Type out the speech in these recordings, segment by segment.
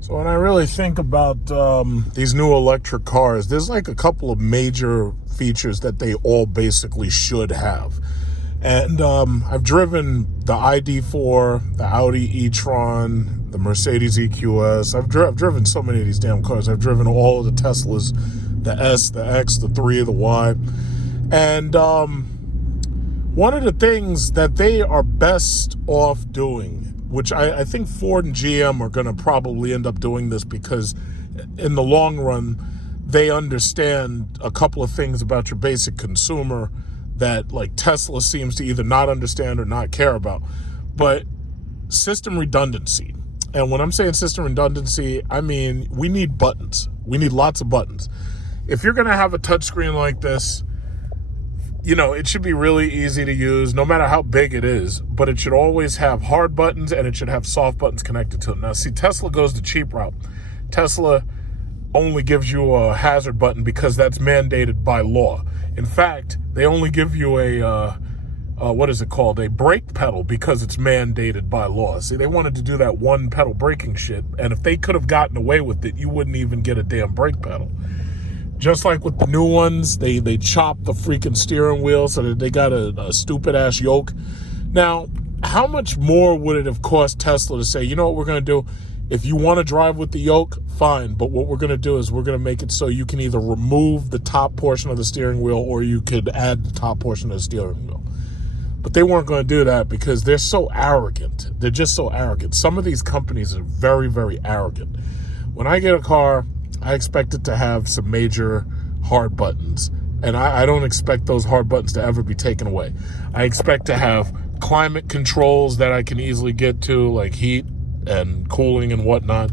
So when I really think about these new electric cars, there's like a couple of major features that they all basically should have. And I've driven the ID4, the Audi e-tron, the Mercedes EQS. I've driven so many of these damn cars. I've driven all of the Teslas, the S, the X, the 3, the Y. And one of the things that they are best off doing, which I think Ford and GM are going to probably end up doing this because in the long run, they understand a couple of things about your basic consumer that like Tesla seems to either not understand or not care about, but system redundancy. And when I'm saying system redundancy, I mean, we need buttons. We need lots of buttons. If you're going to have a touchscreen like this, you know, it should be really easy to use no matter how big it is, but it should always have hard buttons and it should have soft buttons connected to it. Now, see, Tesla goes the cheap route. Tesla only gives you a hazard button because that's mandated by law. In fact, they only give you a, what is it called? A brake pedal because it's mandated by law. See, they wanted to do that one pedal braking shit, and if they could have gotten away with it, you wouldn't even get a damn brake pedal. Just like with the new ones, they chopped the freaking steering wheel so that they got a stupid-ass yoke. Now, how much more would it have cost Tesla to say, you know what we're going to do? If you want to drive with the yoke, fine. But what we're going to do is we're going to make it so you can either remove the top portion of the steering wheel or you could add the top portion of the steering wheel. But they weren't going to do that because they're so arrogant. They're just so arrogant. Some of these companies are very, very arrogant. When I get a car, I expect it to have some major hard buttons. And I don't expect those hard buttons to ever be taken away. I expect to have climate controls that I can easily get to, like heat and cooling and whatnot.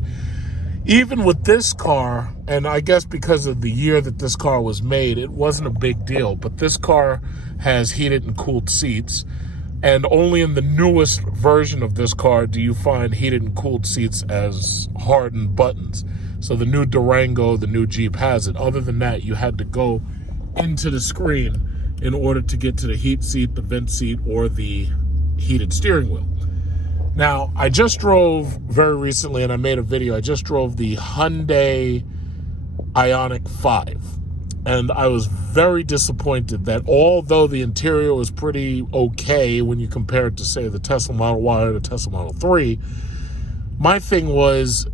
Even with this car, and I guess because of the year that this car was made, it wasn't a big deal. But this car has heated and cooled seats. And only in the newest version of this car do you find heated and cooled seats as hardened buttons. So the new Durango, the new Jeep has it. Other than that, you had to go into the screen in order to get to the heat seat, the vent seat, or the heated steering wheel. Now, I just drove very recently, and I made a video, I just drove the Hyundai Ioniq 5. And I was very disappointed that although the interior was pretty okay when you compare it to, say, the Tesla Model Y or the Tesla Model 3, my thing was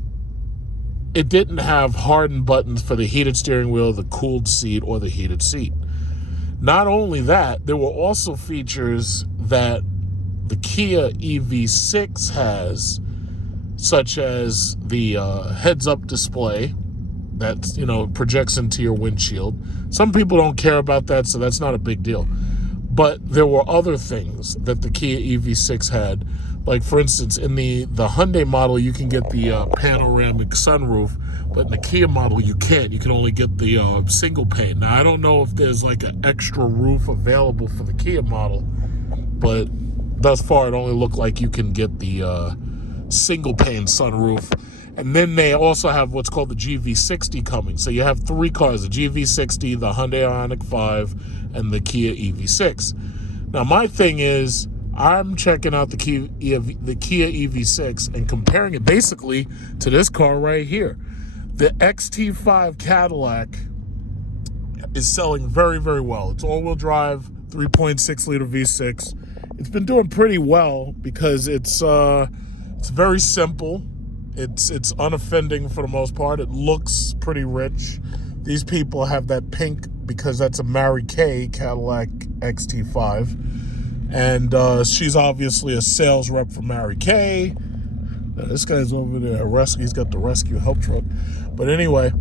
it didn't have hardened buttons for the heated steering wheel, the cooled seat, or the heated seat. Not only that, there were also features that the Kia EV6 has, such as the heads-up display that, you know, projects into your windshield. Some people don't care about that, so that's not a big deal. But there were other things that the Kia EV6 had. Like, for instance, in the Hyundai model, you can get the Panoramic Sunroof, but in the Kia model, you can't. You can only get the single pane. Now, I don't know if there's like an extra roof available for the Kia model, but thus far, it only looked like you can get the single pane sunroof. And then they also have what's called the GV60 coming. So you have three cars, the GV60, the Hyundai Ioniq 5, and the Kia EV6. Now, my thing is, I'm checking out the Kia EV6 and comparing it basically to this car right here. The XT5 Cadillac is selling very, very well. It's all-wheel drive, 3.6-liter V6. It's been doing pretty well because it's very simple. It's unoffending for the most part. It looks pretty rich. These people have that pink because that's a Mary Kay Cadillac XT5. And she's obviously a sales rep for Mary Kay. This guy's over there. He's got the rescue help truck. But anyway,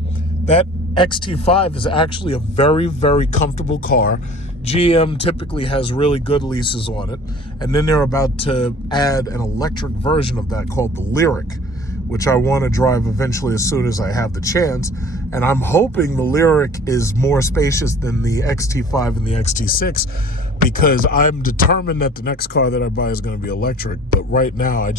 that XT5 is actually a very, very comfortable car. GM typically has really good leases on it. And then they're about to add an electric version of that called the Lyric, which I want to drive eventually as soon as I have the chance. And I'm hoping the Lyric is more spacious than the XT5 and the XT6 because I'm determined that the next car that I buy is going to be electric. But right now,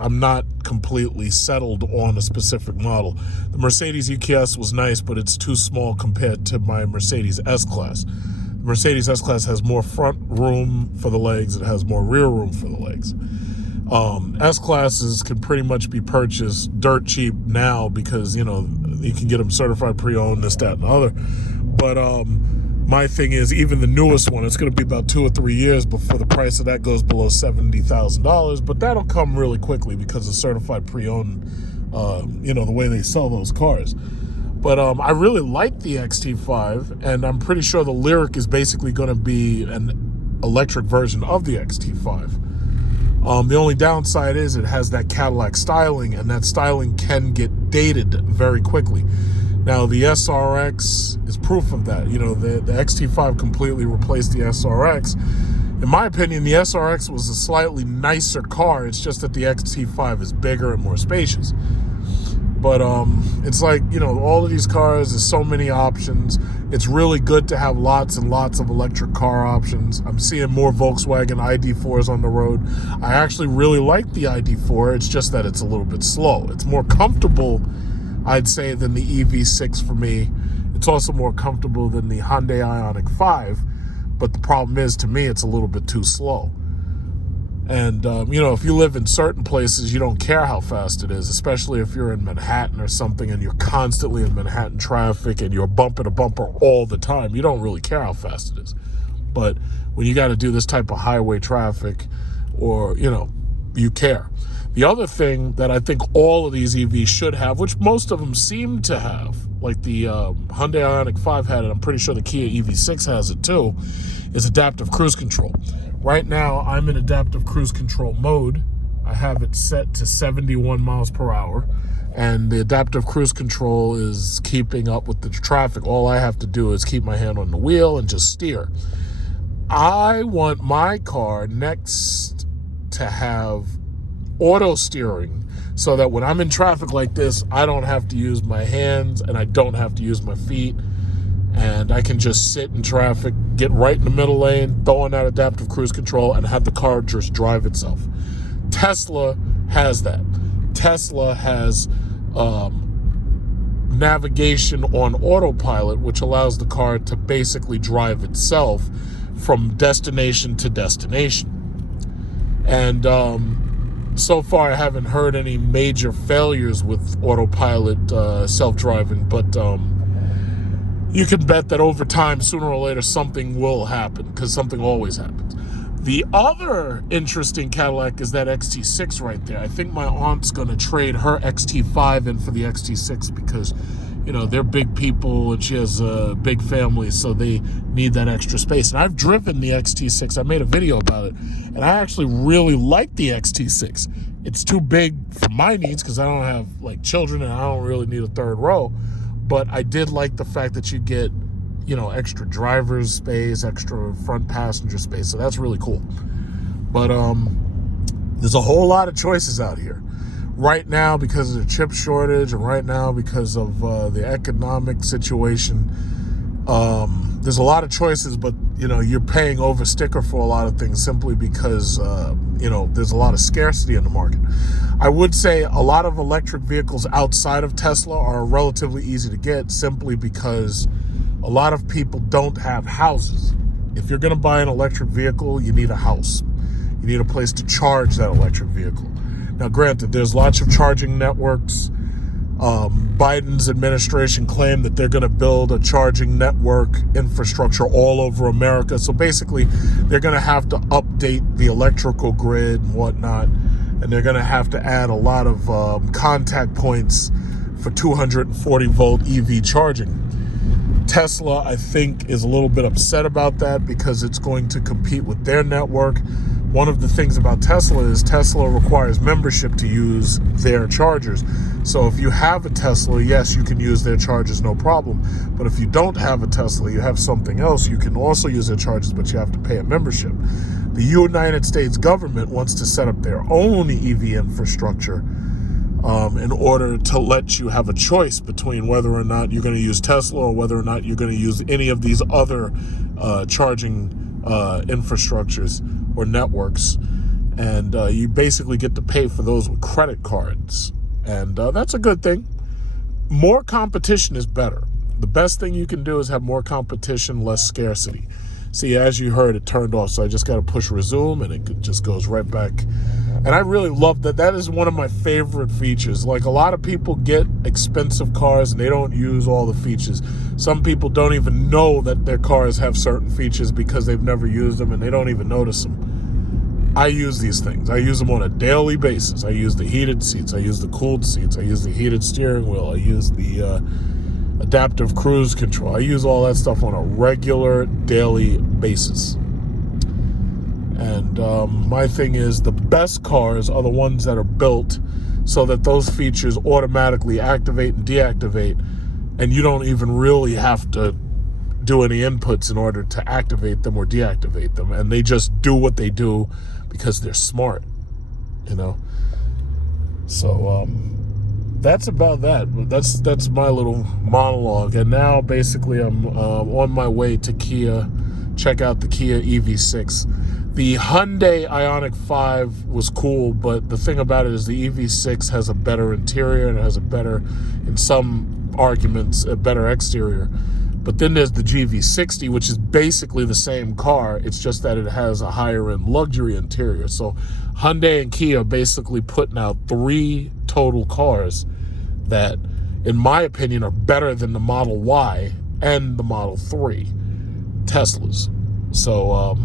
I'm not completely settled on a specific model. The Mercedes EQS was nice, but it's too small compared to my Mercedes S-Class. The Mercedes S-Class has more front room for the legs. It has more rear room for the legs. S-Classes can pretty much be purchased dirt cheap now because, you can get them certified pre-owned, this, that, and the other. But my thing is, even the newest one, it's going to be about 2 or 3 years before the price of that goes below $70,000. But that'll come really quickly because of certified pre-owned, the way they sell those cars. But I really like the XT5, and I'm pretty sure the Lyriq is basically going to be an electric version of the XT5. The only downside is it has that Cadillac styling, and that styling can get dated very quickly. Now, the SRX is proof of that. The XT5 completely replaced the SRX. In my opinion, the SRX was a slightly nicer car. It's just that the XT5 is bigger and more spacious. But it's like, all of these cars, there's so many options. It's really good to have lots and lots of electric car options. I'm seeing more Volkswagen ID4s on the road. I actually really like the ID4. It's just that it's a little bit slow. It's more comfortable, I'd say, than the EV6 for me. It's also more comfortable than the Hyundai Ioniq 5. But the problem is, to me, it's a little bit too slow. And, if you live in certain places, you don't care how fast it is, especially if you're in Manhattan or something and you're constantly in Manhattan traffic and you're bumper to bumper all the time. You don't really care how fast it is. But when you got to do this type of highway traffic, or, you care. The other thing that I think all of these EVs should have, which most of them seem to have, like the Hyundai Ioniq 5 had it, I'm pretty sure the Kia Ev6 has it too, is adaptive cruise control. Right now, I'm in adaptive cruise control mode. I have it set to 71 miles per hour, and the adaptive cruise control is keeping up with the traffic. All I have to do is keep my hand on the wheel and just steer. I want my car next to have auto steering so that when I'm in traffic like this, I don't have to use my hands and I don't have to use my feet. And I can just sit in traffic, get right in the middle lane, throw on that adaptive cruise control, and have the car just drive itself. Tesla has that. Tesla has navigation on autopilot, which allows the car to basically drive itself from destination to destination. And so far, I haven't heard any major failures with autopilot self-driving, but you can bet that over time, sooner or later, something will happen, because something always happens. The other interesting Cadillac is that XT6 right there. I think my aunt's going to trade her XT5 in for the XT6 because, they're big people and she has a big family, so they need that extra space. And I've driven the XT6. I made a video about it, and I actually really like the XT6. It's too big for my needs because I don't have, children, and I don't really need a third row. But I did like the fact that you get, extra driver's space, extra front passenger space. So that's really cool. But there's a whole lot of choices out here. Right now, because of the chip shortage, and right now because of the economic situation, there's a lot of choices, but, you're paying over sticker for a lot of things simply because, there's a lot of scarcity in the market. I would say a lot of electric vehicles outside of Tesla are relatively easy to get simply because a lot of people don't have houses. If you're going to buy an electric vehicle, you need a house. You need a place to charge that electric vehicle. Now, granted, there's lots of charging networks. Biden's administration claimed that they're going to build a charging network infrastructure all over America. So basically, they're going to have to update the electrical grid and whatnot. And they're going to have to add a lot of contact points for 240-volt EV charging. Tesla, I think, is a little bit upset about that because it's going to compete with their network. One of the things about Tesla is Tesla requires membership to use their chargers. So if you have a Tesla, yes, you can use their chargers, no problem. But if you don't have a Tesla, you have something else, you can also use their chargers, but you have to pay a membership. The United States government wants to set up their own EV infrastructure in order to let you have a choice between whether or not you're going to use Tesla or whether or not you're going to use any of these other charging infrastructures or networks. And you basically get to pay for those with credit cards. And that's a good thing. More competition is better. The best thing you can do is have more competition, less scarcity. See, as you heard, it turned off, so I just got to push resume, and it just goes right back And I really love that. That is one of my favorite features. Like, a lot of people get expensive cars and they don't use all the features. Some people don't even know that their cars have certain features because they've never used them and they don't even notice them. I use these things. I use them on a daily basis. I use the heated seats. I use the cooled seats. I use the heated steering wheel. I use the adaptive cruise control. I use all that stuff on a regular daily basis. And my thing is, the best cars are the ones that are built so that those features automatically activate and deactivate, and you don't even really have to do any inputs in order to activate them or deactivate them. And they just do what they do because they're smart, you know? So that's about that. That's my little monologue. And now basically I'm on my way to Kia. Check out the Kia EV6. The Hyundai Ioniq 5 was cool, but the thing about it is the EV6 has a better interior and it has a better, in some arguments, a better exterior. But then there's the GV60, which is basically the same car. It's just that it has a higher end luxury interior. So Hyundai and Kia are basically putting out 3 total cars that, in my opinion, are better than the Model Y and the Model 3 Teslas. So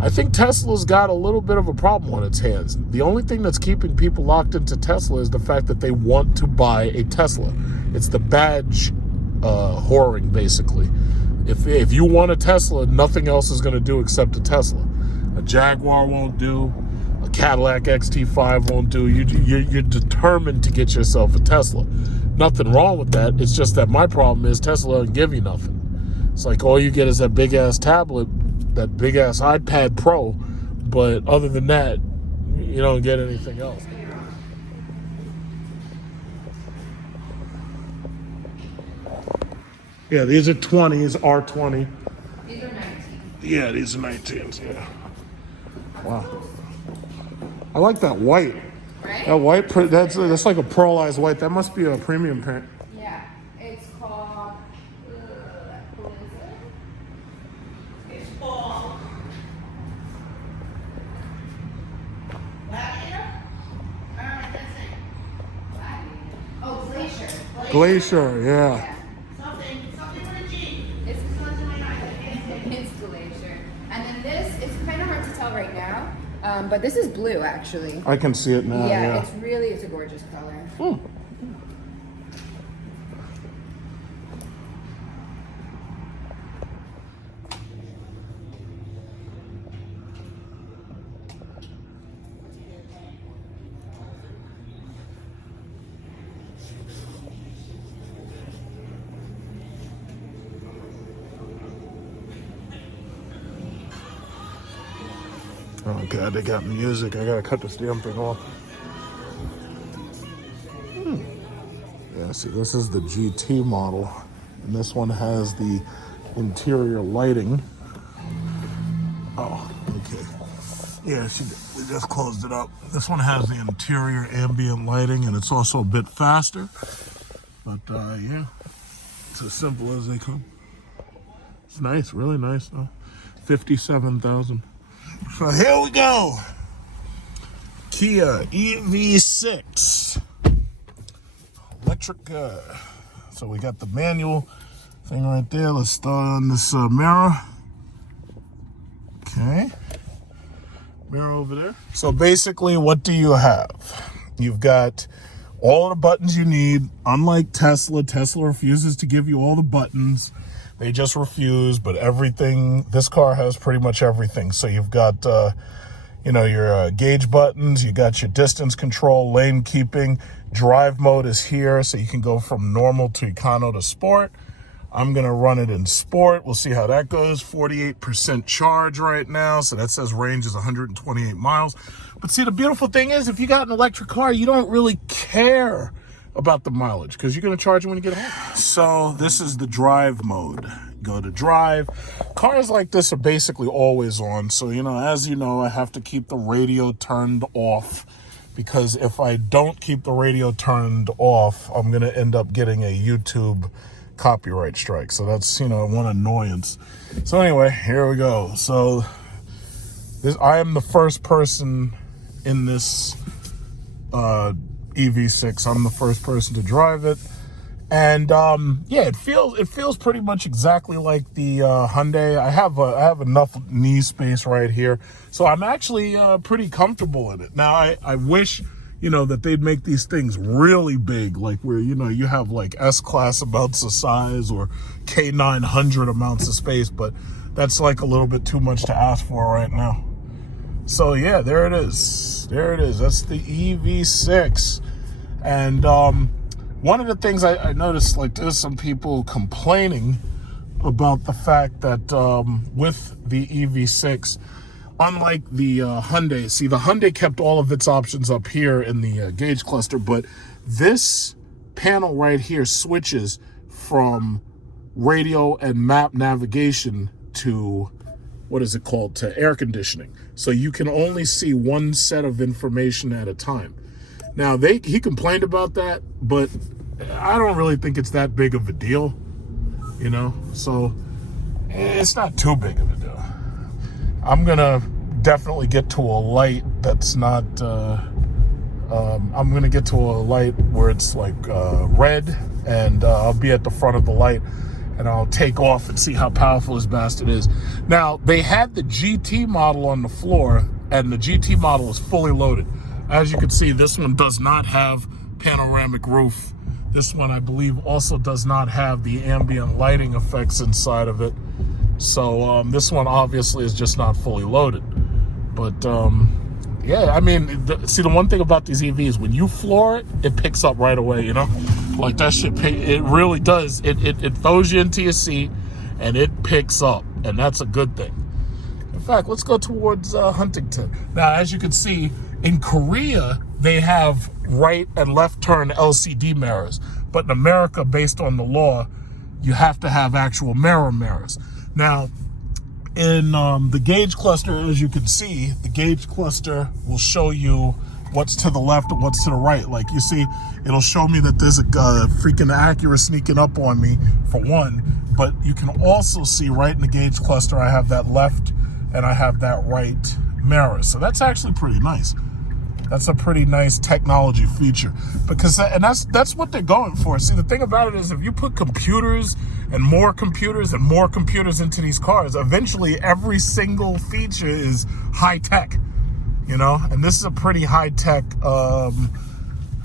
I think Tesla's got a little bit of a problem on its hands. The only thing that's keeping people locked into Tesla is the fact that they want to buy a Tesla. It's the badge whoring, basically. If you want a Tesla, nothing else is going to do except a Tesla. A Jaguar won't do. A Cadillac XT5 won't do. You're determined to get yourself a Tesla. Nothing wrong with that. It's just that my problem is Tesla doesn't give you nothing. It's like all you get is that big-ass tablet, that big-ass iPad Pro, but other than that, you don't get anything else. Yeah, these are 20s, R20. These are 19. Yeah, these are 19s, yeah. Wow. I like that white. Right? That white, that's like a pearlized white. That must be a premium paint. Yeah, it's called, it's called, oh, Glacier. Glacier, yeah. Something with a G. It's Glacier. And then this, it's kind of hard to tell right now, but this is blue, actually. I can see it now, yeah. It's a gorgeous color. Hmm. Oh God, they got music. I gotta cut this damn thing off. Yeah, see, this is the GT model, and this one has the interior lighting. Oh, okay. Yeah, we just closed it up. This one has the interior ambient lighting, and it's also a bit faster. But yeah, it's as simple as they come. It's nice, really nice though. 57,000. So here we go. Kia EV6. Electric. So we got the manual thing right there. Let's start on this mirror. Okay. Mirror over there. So basically, what do you have? You've got all the buttons you need. Unlike Tesla, Tesla refuses to give you all the buttons. They just refuse, but everything, this car has pretty much everything. So you've got, your gauge buttons, you got your distance control, lane keeping, drive mode is here. So you can go from normal to econo to sport. I'm going to run it in sport. We'll see how that goes. 48% charge right now. So that says range is 128 miles. But see, the beautiful thing is if you got an electric car, you don't really care about the mileage because you're going to charge it when you get home. So this is the drive mode. Go to drive. Cars like this are basically always on. So, as you know, I have to keep the radio turned off because if I don't keep the radio turned off, I'm going to end up getting a YouTube copyright strike. So that's, one annoyance. So anyway, here we go. So I am the first person in this EV6. I'm the first person to drive it. And yeah, it feels pretty much exactly like the Hyundai. I have enough knee space right here, so I'm actually pretty comfortable in it. Now I wish, you know, that they'd make these things really big, like where, you know, you have like S-Class amounts of size or K900 amounts of space, but that's like a little bit too much to ask for right now. So yeah, there it is. There it is. That's the EV6. And one of the things I noticed, like, there's some people complaining about the fact that with the EV6, unlike the Hyundai, see, the Hyundai kept all of its options up here in the gauge cluster, but this panel right here switches from radio and map navigation to, what is it called, to air conditioning. So you can only see one set of information at a time. Now, he complained about that, but I don't really think it's that big of a deal, you know? So it's not too big of a deal. I'm going to definitely get to a light that's not, I'm going to get to a light where it's like red, and I'll be at the front of the light, and I'll take off and see how powerful this bastard is. Now, they had the GT model on the floor, and the GT model is fully loaded. As you can see, this one does not have panoramic roof. This one, I believe, also does not have the ambient lighting effects inside of it. So this one obviously is just not fully loaded. But yeah, I mean, see, the one thing about these EVs, when you floor it, it picks up right away, you know? Like that shit, it really does. It throws you into your seat and it picks up, and that's a good thing. In fact, let's go towards Huntington. Now, as you can see, in Korea, they have right and left turn LCD mirrors. But in America, based on the law, you have to have actual mirrors. Now, in the gauge cluster, as you can see, the gauge cluster will show you what's to the left and what's to the right. Like, you see, it'll show me that there's a freaking Acura sneaking up on me, for one. But you can also see right in the gauge cluster, I have that left and I have that right mirror. So that's actually pretty nice. That's a pretty nice technology feature, because that's what they're going for. See, the thing about it is, if you put computers and more computers and more computers into these cars, eventually every single feature is high tech, you know. And this is a pretty high tech.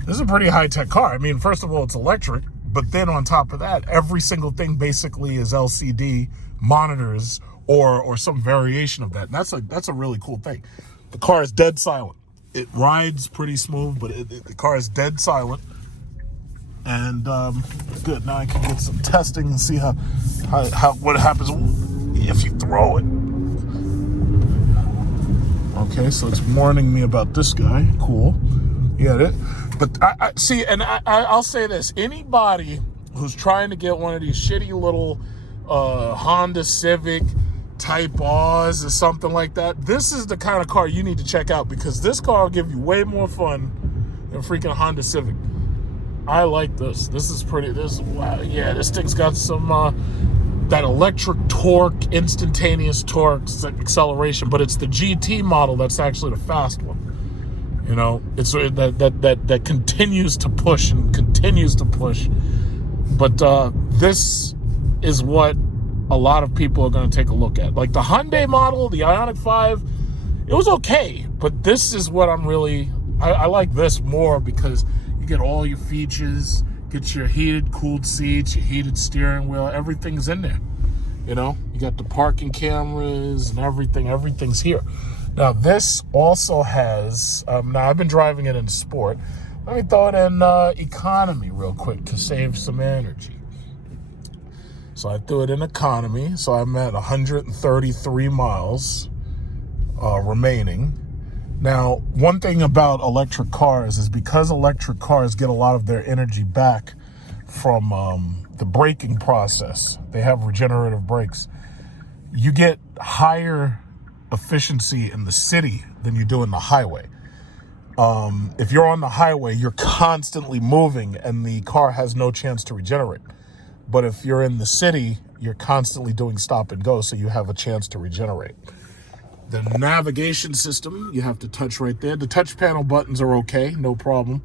This is a pretty high tech car. I mean, first of all, it's electric, but then on top of that, every single thing basically is LCD monitors or some variation of that. And that's a really cool thing. The car is dead silent. It rides pretty smooth, but the car is dead silent. And good. Now I can get some testing and see how what happens if you throw it. Okay, so it's warning me about this guy. Cool. Yeah, but I see, and I'll say this: anybody who's trying to get one of these shitty little Honda Civic Type R's or something like that, this is the kind of car you need to check out, because this car will give you way more fun than freaking Honda Civic. I like this. This is pretty. Wow, yeah, this thing's got some that electric torque, instantaneous torque, acceleration, but it's the GT model that's actually the fast one. You know, it's that continues to push and continues to push. But this is what a lot of people are going to take a look at. Like the Hyundai model, the Ioniq 5, it was okay, but this is what I'm really, I like this more, because you get all your features, get your heated, cooled seats, your heated steering wheel, everything's in there. You know, you got the parking cameras and everything's here. Now this also has, now I've been driving it in sport. Let me throw it in economy real quick to save some energy. So I threw it in economy, so I'm at 133 miles remaining. Now, one thing about electric cars is, because electric cars get a lot of their energy back from the braking process, they have regenerative brakes, you get higher efficiency in the city than you do in the highway. If you're on the highway, you're constantly moving and the car has no chance to regenerate. But if you're in the city, you're constantly doing stop and go, so you have a chance to regenerate. The navigation system, you have to touch right there. The touch panel buttons are okay, no problem.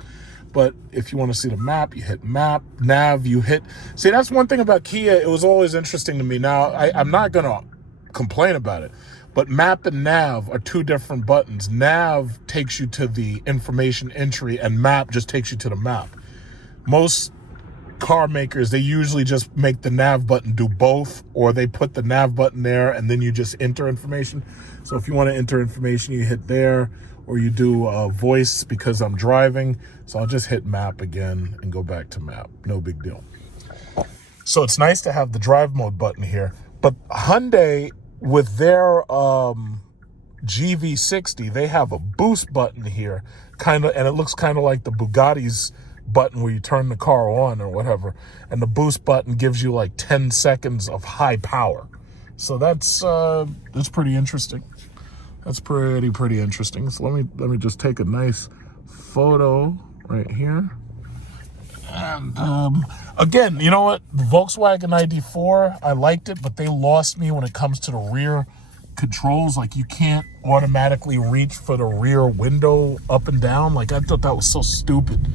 But if you want to see the map, you hit map, nav, you hit... See, that's one thing about Kia. It was always interesting to me. Now, I'm not going to complain about it, but map and nav are two different buttons. Nav takes you to the information entry, and map just takes you to the map. Most car makers, they usually just make the nav button do both, or they put the nav button there and then you just enter information. So if you want to enter information, you hit there, or you do voice because I'm driving. So I'll just hit map again and go back to map. No big deal. So it's nice to have the drive mode button here. But Hyundai, with their GV60, they have a boost button here, and it looks kind of like the Bugatti's button where you turn the car on or whatever. And the boost button gives you like 10 seconds of high power. So that's pretty interesting. That's pretty interesting. So let me just take a nice photo right here. And again, you know what? The Volkswagen ID4, I liked it, but they lost me when it comes to the rear controls. Like, you can't automatically reach for the rear window up and down. Like, I thought that was so stupid.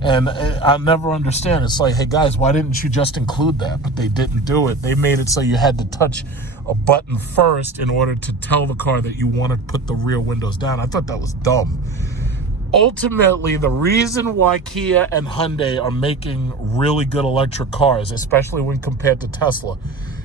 And I'll never understand. It's like, hey guys, why didn't you just include that? But they didn't do it. They made it so you had to touch a button first in order to tell the car that you want to put the rear windows down. I thought that was dumb. Ultimately, the reason why Kia and Hyundai are making really good electric cars, especially when compared to Tesla,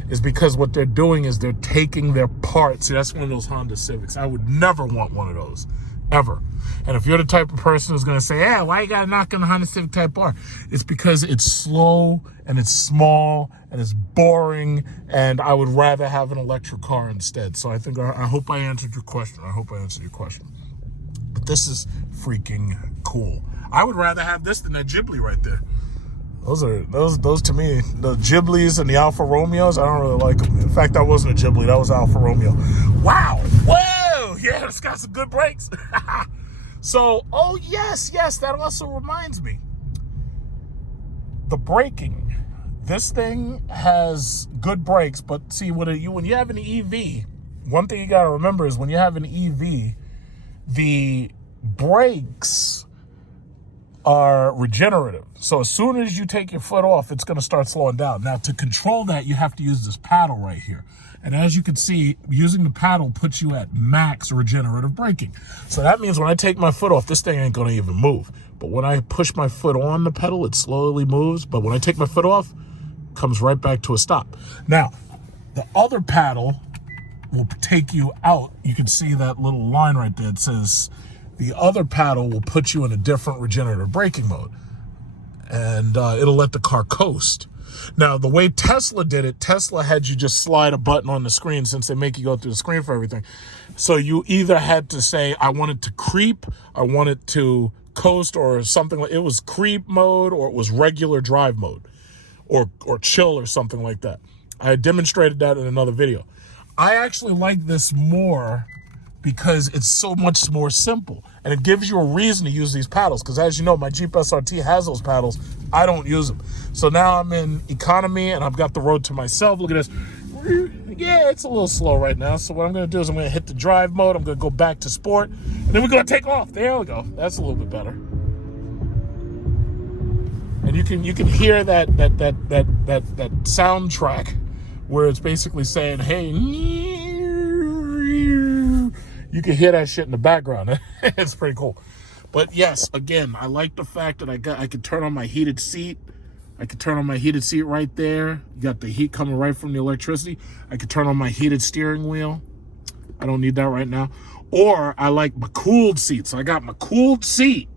is because what they're doing is they're taking their parts. See, that's one of those Honda Civics. I would never want one of those, ever. And if you're the type of person who's going to say, yeah, why you got to knock on the Honda Civic Type R? It's because it's slow and it's small and it's boring, and I would rather have an electric car instead. So I hope I answered your question. But this is freaking cool. I would rather have this than that Ghibli right there. Those to me, the Ghiblis and the Alfa Romeos, I don't really like them. In fact, that wasn't a Ghibli, that was Alfa Romeo. Wow, whoa, yeah, it's got some good brakes. So, oh yes, that also reminds me. The braking. This thing has good brakes, but see, when you have an EV, one thing you gotta remember is when you have an EV, the brakes are regenerative. So as soon as you take your foot off, it's going to start slowing down. Now, to control that, you have to use this paddle right here. And as you can see, using the paddle puts you at max regenerative braking. So that means when I take my foot off, this thing ain't going to even move. But when I push my foot on the pedal, it slowly moves. But when I take my foot off, it comes right back to a stop. Now, the other paddle will take you out. You can see that little line right there. It says the other paddle will put you in a different regenerative braking mode, and it'll let the car coast. Now, the way Tesla did it, Tesla had you just slide a button on the screen, since they make you go through the screen for everything. So you either had to say, I want it to creep, I want it to coast, or something like, it was creep mode, or it was regular drive mode, or chill, or something like that. I demonstrated that in another video. I actually like this more because it's so much more simple, and it gives you a reason to use these paddles. Because as you know, my Jeep SRT has those paddles. I don't use them. So now I'm in economy and I've got the road to myself. Look at this. Yeah, it's a little slow right now. So what I'm going to do is I'm going to hit the drive mode. I'm going to go back to sport, and then we're going to take off. There we go. That's a little bit better. And you can hear that soundtrack where it's basically saying, hey, you can hear that shit in the background. It's pretty cool. But yes, again, I like the fact that I could turn on my heated seat. I could turn on my heated seat right there. You got the heat coming right from the electricity. I could turn on my heated steering wheel. I don't need that right now. Or I like my cooled seat. So I got my cooled seat.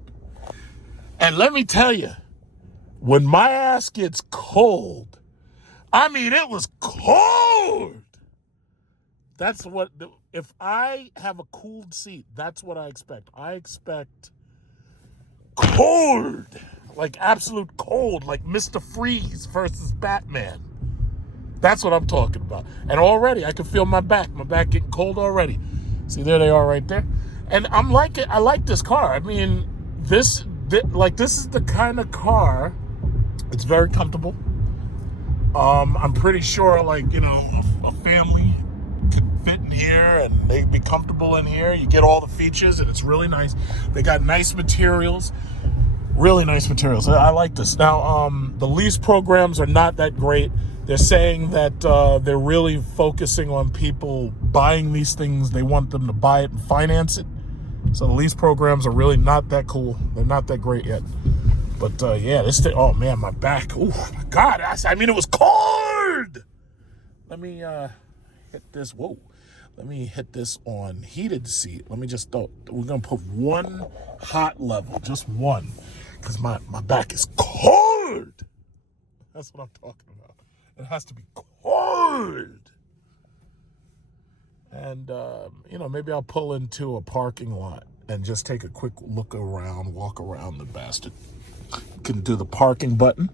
And let me tell you, when my ass gets cold, I mean, it was cold. That's what, if I have a cooled seat, that's what I expect. I expect cold, like absolute cold, like Mr. Freeze versus Batman. That's what I'm talking about. And already I can feel my back getting cold already. See, there they are right there. And I'm like it. I like this car. I mean, this is the kind of car, it's very comfortable. I'm pretty sure, like, you know, a family could fit in here and they be comfortable in here. You get all the features and it's really nice. They got nice materials, really nice materials. I like this. Now, the lease programs are not that great. They're saying that they're really focusing on people buying these things. They want them to buy it and finance it. So the lease programs are really not that cool. They're not that great yet. But yeah, this thing, oh man, my back. Oh my God, I mean, it was cold. Let me hit this, whoa. Let me hit this on heated seat. Let me just, we're gonna put one hot level, just one. Because my back is cold. That's what I'm talking about. It has to be cold. And, you know, maybe I'll pull into a parking lot and just take a quick look around, walk around the bastard. You can do the parking button.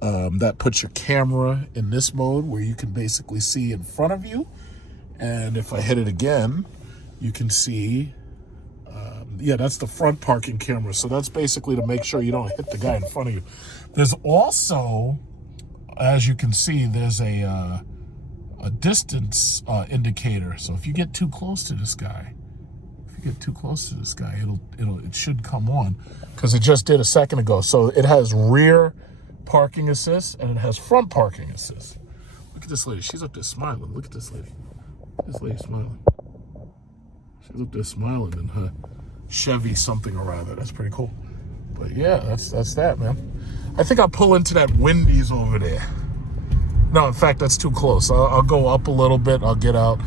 That puts your camera in this mode where you can basically see in front of you. And if I hit it again, you can see, yeah, that's the front parking camera. So that's basically to make sure you don't hit the guy in front of you. There's also, as you can see, there's a distance indicator. So if you get too close to this guy, it should come on, because it just did a second ago. So it has rear parking assist and it has front parking assist. Look at this lady. She's up there smiling. Look at this lady. This lady's smiling. She's up there smiling in her Chevy something or other. That's pretty cool. But yeah, that's that, man. I think I'll pull into that Wendy's over there. No, in fact, that's too close. I'll go up a little bit. I'll get out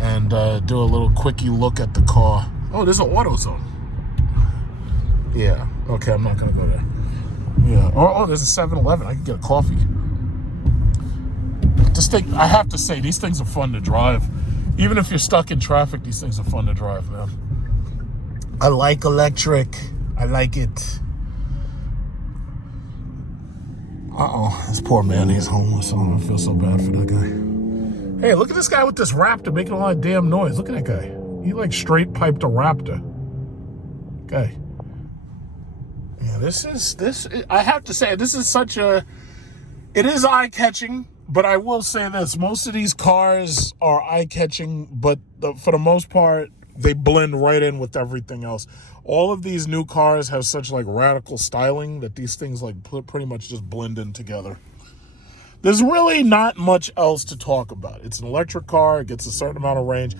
and do a little quickie look at the car. Oh, there's an AutoZone. Yeah. Okay, I'm not gonna go there. Yeah. Oh, there's a 7-Eleven. I can get a coffee. This thing, I have to say, these things are fun to drive. Even if you're stuck in traffic, these things are fun to drive, man. I like electric. I like it. Uh-oh, this poor man, he's homeless. I feel so bad for that guy. Hey, look at this guy with this Raptor making a lot of damn noise. Look at that guy. He like straight piped a Raptor. Okay. Yeah, this I have to say, this is such a, it is eye-catching, but I will say this. Most of these cars are eye-catching, but for the most part, they blend right in with everything else. All of these new cars have such like radical styling that these things like pretty much just blend in together. There's really not much else to talk about. It's an electric car. It gets a certain amount of range.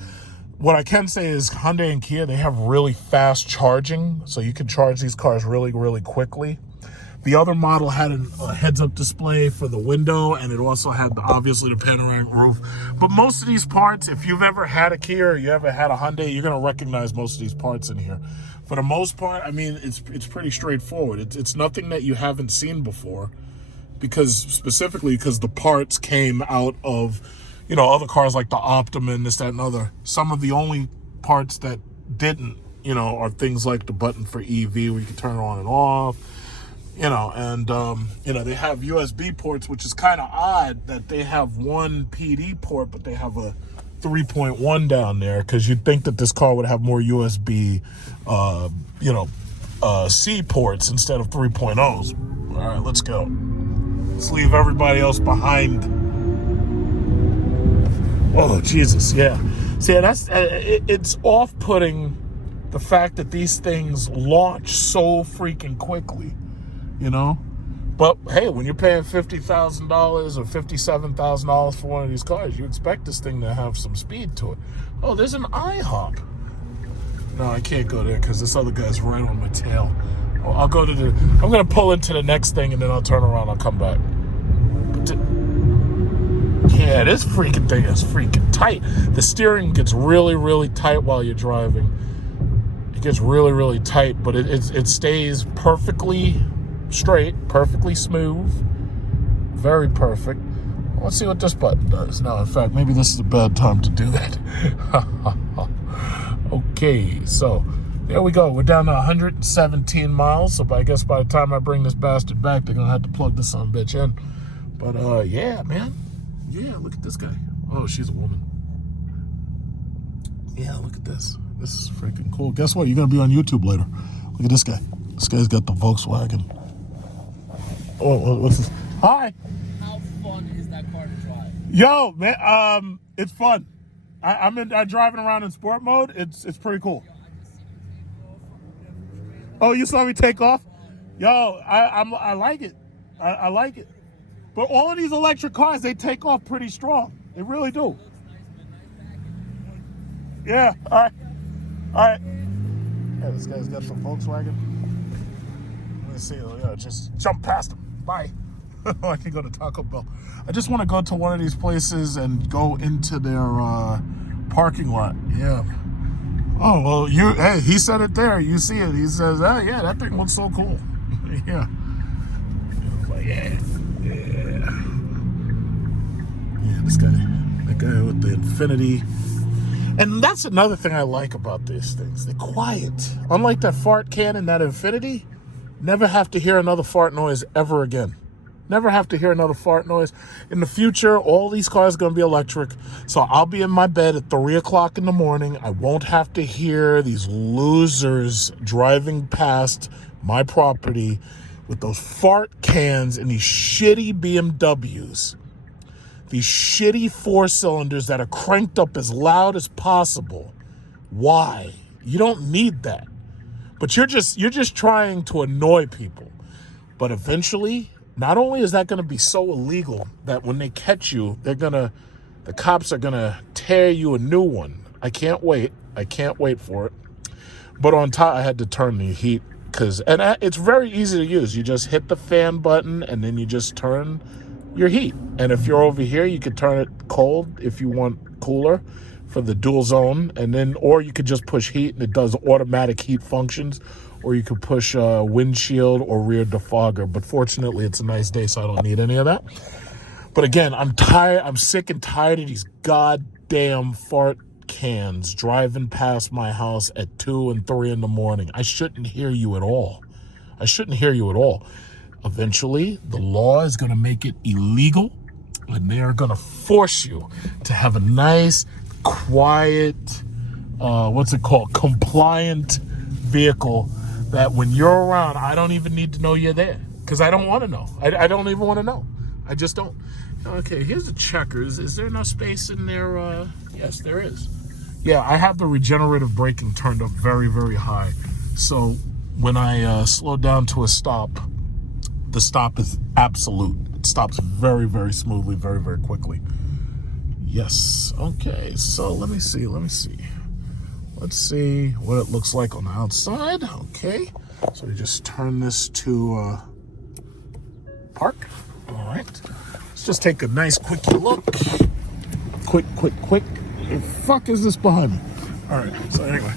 What I can say is Hyundai and Kia, they have really fast charging, so you can charge these cars really, really quickly. The other model had a heads-up display for the window, and it also had, obviously, the panoramic roof. But most of these parts, if you've ever had a Kia or you ever had a Hyundai, you're going to recognize most of these parts in here. For the most part, I mean, it's pretty straightforward. It's nothing that you haven't seen before, specifically because the parts came out of, you know, other cars like the Optima and this, that, and other. Some of the only parts that didn't, you know, are things like the button for EV where you can turn it on and off. You know, and, you know, they have USB ports, which is kind of odd that they have one PD port, but they have a 3.1 down there, because you'd think that this car would have more USB, you know, C ports instead of 3.0s. All right, let's go. Let's leave everybody else behind. Oh, Jesus, yeah. See, that's, it's off-putting the fact that these things launch so freaking quickly. You know, but hey, when you're paying $50,000 or $57,000 for one of these cars, you expect this thing to have some speed to it. Oh, there's an IHOP. No, I can't go there because this other guy's right on my tail. I'll go to I'm gonna pull into the next thing and then I'll turn around. I'll come back. Yeah, this freaking thing is freaking tight. The steering gets really, really tight while you're driving. It gets really, really tight, but it stays perfectly straight, perfectly smooth, very perfect. Let's see what this button does. No, in fact, maybe this is a bad time to do that. Okay, so there we go. We're down to 117 miles. So I guess by the time I bring this bastard back, they're gonna have to plug this son of a bitch in. But yeah, man. Yeah, look at this guy. Oh, she's a woman. Yeah, look at this. This is freaking cool. Guess what? You're gonna be on YouTube later. Look at this guy. This guy's got the Volkswagen. Oh, what's this? Hi. How fun is that car to drive? Yo, man, it's fun. I'm driving around in sport mode. It's pretty cool. Oh, you saw me take off? Yo, I like it. I like it. But all of these electric cars, they take off pretty strong. They really do. Yeah. All right. All right. Yeah, this guy's got the Volkswagen. Let's see. Yeah, just jump past him. Bye. I can go to Taco Bell. I just want to go to one of these places and go into their parking lot. Yeah. Oh, well, hey, he said it there. You see it. He says, oh, yeah, that thing looks so cool. Yeah. Like, yeah. Yeah, this guy. That guy with the Infinity. And that's another thing I like about these things. They're quiet. Unlike that fart can in that Infinity, never have to hear another fart noise ever again. Never have to hear another fart noise. In the future, all these cars are going to be electric. So I'll be in my bed at 3 o'clock in the morning. I won't have to hear these losers driving past my property with those fart cans and these shitty BMWs. These shitty 4-cylinders that are cranked up as loud as possible. Why? You don't need that. But you're just trying to annoy people. But eventually, not only is that going to be so illegal that when they catch you, the cops are going to tear you a new one. I can't wait. I can't wait for it. But on top, I had to turn the heat it's very easy to use. You just hit the fan button and then you just turn your heat. And if you're over here, you could turn it cold if you want cooler for the dual zone. Or you could just push heat and it does automatic heat functions. Or you could push windshield or rear defogger. But fortunately, it's a nice day, so I don't need any of that. But again, I'm tired. I'm sick and tired of these goddamn fart cans driving past my house at 2 and 3 in the morning. I shouldn't hear you at all. I shouldn't hear you at all. Eventually, the law is going to make it illegal, and they are going to force you to have a nice, quiet, compliant vehicle that when you're around, I don't even need to know you're there because I don't want to know. I don't even want to know. I just don't. Okay, here's the checkers. Is there enough space in there? Yes, there is. Yeah, I have the regenerative braking turned up very, very high. So when I slow down to a stop, the stop is absolute. It stops very, very smoothly, very, very quickly. Yes. Okay, so let me see. Let's see what it looks like on the outside. Okay, so we just turn this to park. All right, let's just take a nice quickie look. Quick. The fuck is this behind me? All right, so anyway,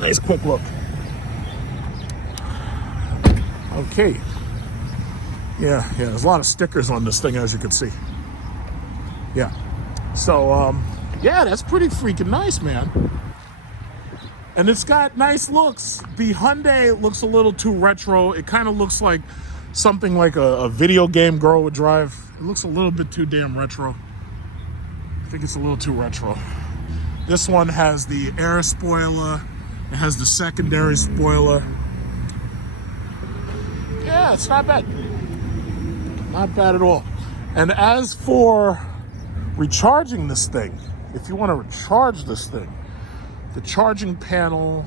nice quick look. Okay, yeah, there's a lot of stickers on this thing, as you can see. Yeah, so yeah, that's pretty freaking nice, man. And it's got nice looks. The Hyundai looks a little too retro. It kind of looks like something like a video game girl would drive. It looks a little bit too damn retro. I think it's a little too retro. This one has the air spoiler. It has the secondary spoiler. Yeah, it's not bad. Not bad at all. And as for recharging this thing, if you want to recharge this thing, the charging panel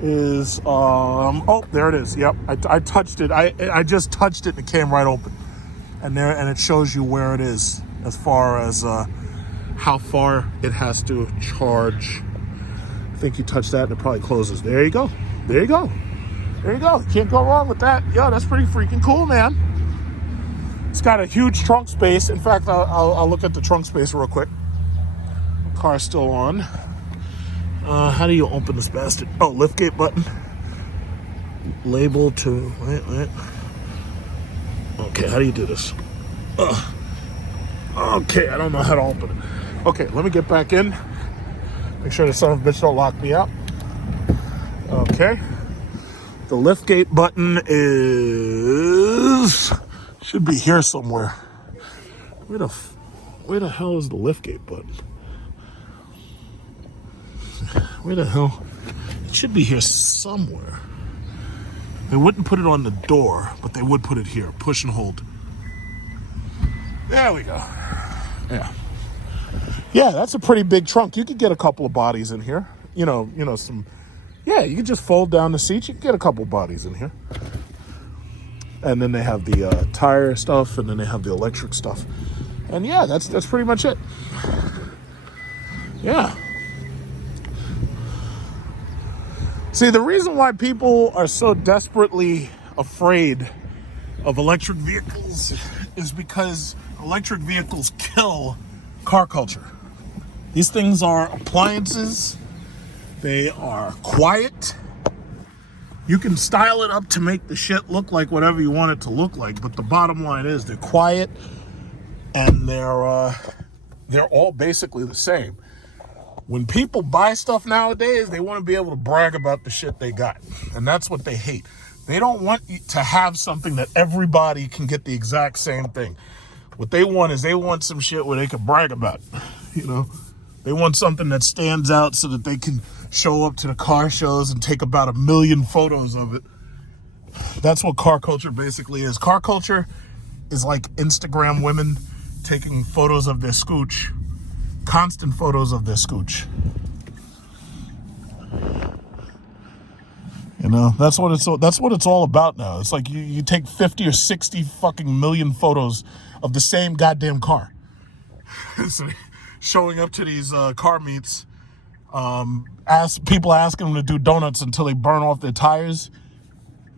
is oh, there it is. Yep, I touched it. I just touched it and it came right open, and it shows you where it is as far as how far it has to charge. I think you touch that and it probably closes. There you go. You can't go wrong with that. Yo, that's pretty freaking cool, man. It's got a huge trunk space. In fact, I'll look at the trunk space real quick. Car's still on. How do you open this bastard? Oh, liftgate button. Label to wait. Okay, how do you do this? Okay, I don't know how to open it. Okay, let me get back in. Make sure the son of a bitch don't lock me out. Okay. The liftgate button should be here somewhere. Where the hell is the liftgate button? Where the hell? It should be here somewhere. They wouldn't put it on the door, but they would put it here. Push and hold. There we go. Yeah. Yeah, that's a pretty big trunk. You could get a couple of bodies in here. Some. Yeah, you could just fold down the seats. You can get a couple of bodies in here. And then they have the tire stuff, and then they have the electric stuff. And yeah, that's pretty much it. Yeah. See, the reason why people are so desperately afraid of electric vehicles is because electric vehicles kill car culture. These things are appliances. They are quiet. You can style it up to make the shit look like whatever you want it to look like, but the bottom line is they're quiet, and they're all basically the same. When people buy stuff nowadays, they want to be able to brag about the shit they got, and that's what they hate. They don't want to have something that everybody can get the exact same thing. What they want is they want some shit where they can brag about, They want something that stands out so that they can show up to the car shows and take about 1 million photos of it. That's what car culture basically is. Car culture is like Instagram women taking photos of their scooch, constant photos of their scooch. That's what it's all about now. It's like you take 50 or 60 fucking million photos of the same goddamn car. So, showing up to these car meets, people asking them to do donuts until they burn off their tires.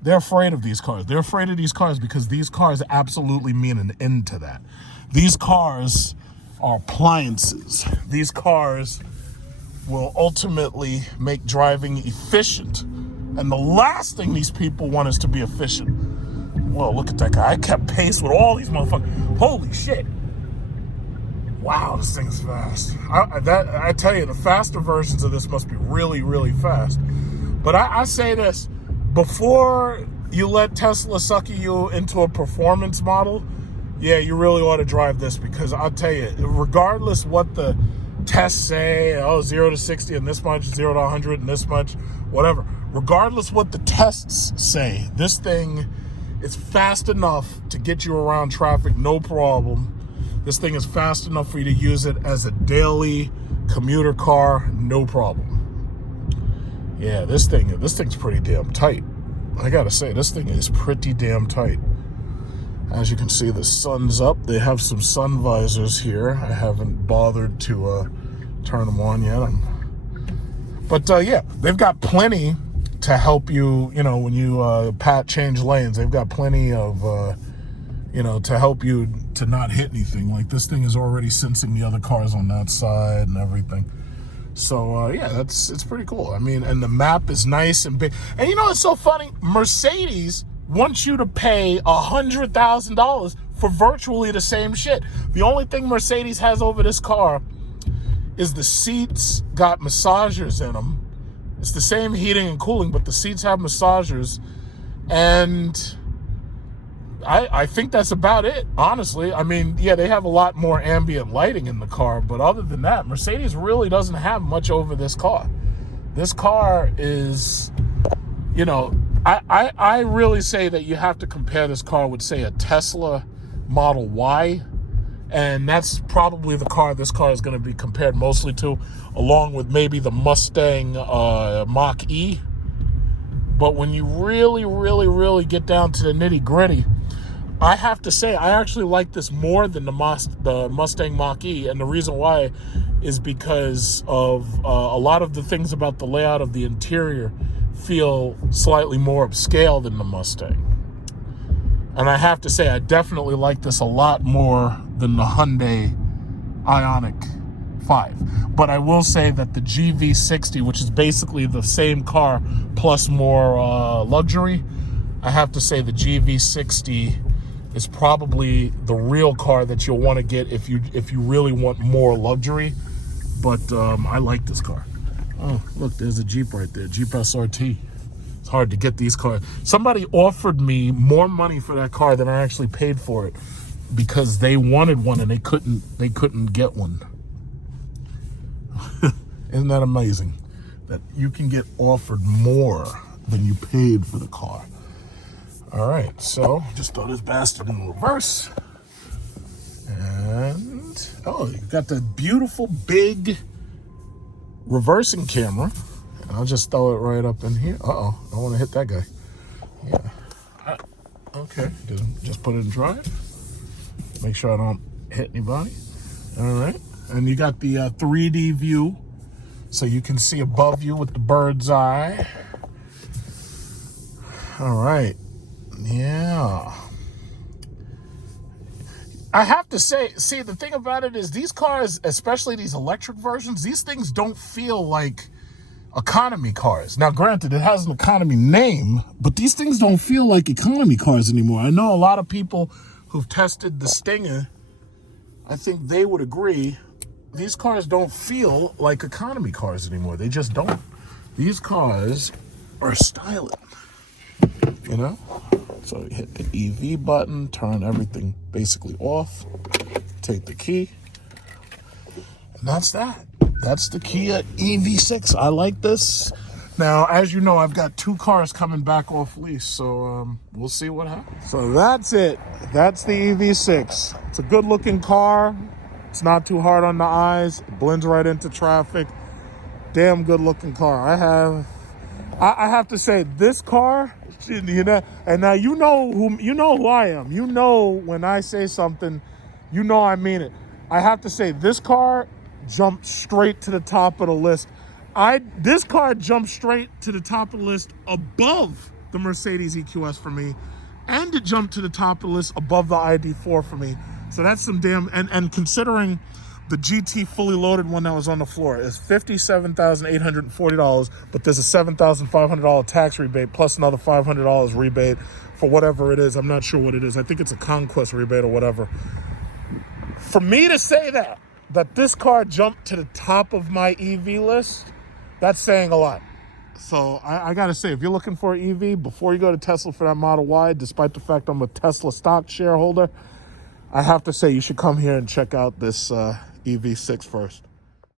They're afraid of these cars. They're afraid of these cars because these cars absolutely mean an end to that. These cars are appliances. These cars will ultimately make driving efficient. And the last thing these people want is to be efficient. Well, look at that guy. I kept pace with all these motherfuckers. Holy shit. Wow, this thing's fast. I tell you, the faster versions of this must be really, really fast. But I say this, before you let Tesla sucker you into a performance model, yeah, you really ought to drive this, because I'll tell you, regardless what the tests say, 0 to 60 and this much, 0 to 100 and this much, whatever. Regardless what the tests say, this thing is fast enough to get you around traffic, no problem. This thing is fast enough for you to use it as a daily commuter car, no problem. Yeah, this thing's pretty damn tight. I gotta say, this thing is pretty damn tight. As you can see, the sun's up. They have some sun visors here. I haven't bothered to turn them on yet. But yeah, they've got plenty to help you, when you change lanes. They've got plenty of, to help you to not hit anything. Like, this thing is already sensing the other cars on that side and everything. So, yeah, it's pretty cool. I mean, and the map is nice and big. And it's so funny? Mercedes wants you to pay $100,000 for virtually the same shit. The only thing Mercedes has over this car is the seats got massagers in them. It's the same heating and cooling, but the seats have massagers. And I think that's about it, honestly. I mean, yeah, they have a lot more ambient lighting in the car, but other than that, Mercedes really doesn't have much over this car. This car is, I really say that you have to compare this car with, say, a Tesla Model Y, and that's probably the car this car is going to be compared mostly to, along with maybe the Mustang Mach-E. But when you really, really, really get down to the nitty-gritty, I have to say, I actually like this more than the Mustang Mach-E, and the reason why is because of a lot of the things about the layout of the interior feel slightly more upscale than the Mustang. And I have to say, I definitely like this a lot more than the Hyundai Ioniq 5. But I will say that the GV60, which is basically the same car plus more luxury, I have to say the GV60 is probably the real car that you'll want to get if you really want more luxury. But I like this car. Oh, look, there's a Jeep right there, Jeep SRT. It's hard to get these cars. Somebody offered me more money for that car than I actually paid for it because they wanted one and they couldn't get one. Isn't that amazing? That you can get offered more than you paid for the car. All right, so just throw this bastard in reverse. And right. Oh, you got the beautiful big reversing camera. And I'll just throw it right up in here. Uh-oh, I don't want to hit that guy. Yeah. Okay, just put it in drive. Make sure I don't hit anybody. All right. And you got the 3D view, so you can see above you with the bird's eye. All right. Yeah. I have to say, see, the thing about it is these cars, especially these electric versions, these things don't feel like economy cars. Now, granted, it has an economy name, but these things don't feel like economy cars anymore. I know a lot of people who've tested the Stinger, I think they would agree, these cars don't feel like economy cars anymore. They just don't. These cars are styling, you know? So you hit the EV button, turn everything basically off, take the key, and that's that. That's the Kia EV6. I like this. Now, as you know, I've got 2 cars coming back off lease, so we'll see what happens. So that's it. That's the EV6. It's a good-looking car. It's not too hard on the eyes. It blends right into traffic. Damn good-looking car. I have to say, this car, you know, and now you know who I am. You know when I say something, you know I mean it. I have to say, this car jumped straight to the top of the list. This car jumped straight to the top of the list above the Mercedes EQS for me, and it jumped to the top of the list above the ID4 for me. So that's some damn, and considering the GT fully loaded one that was on the floor is $57,840, but there's a $7,500 tax rebate plus another $500 rebate for whatever it is. I'm not sure what it is. I think it's a conquest rebate or whatever. For me to say that this car jumped to the top of my EV list, that's saying a lot. So I gotta say, if you're looking for an EV, before you go to Tesla for that Model Y, despite the fact I'm a Tesla stock shareholder, I have to say you should come here and check out this EV6 first.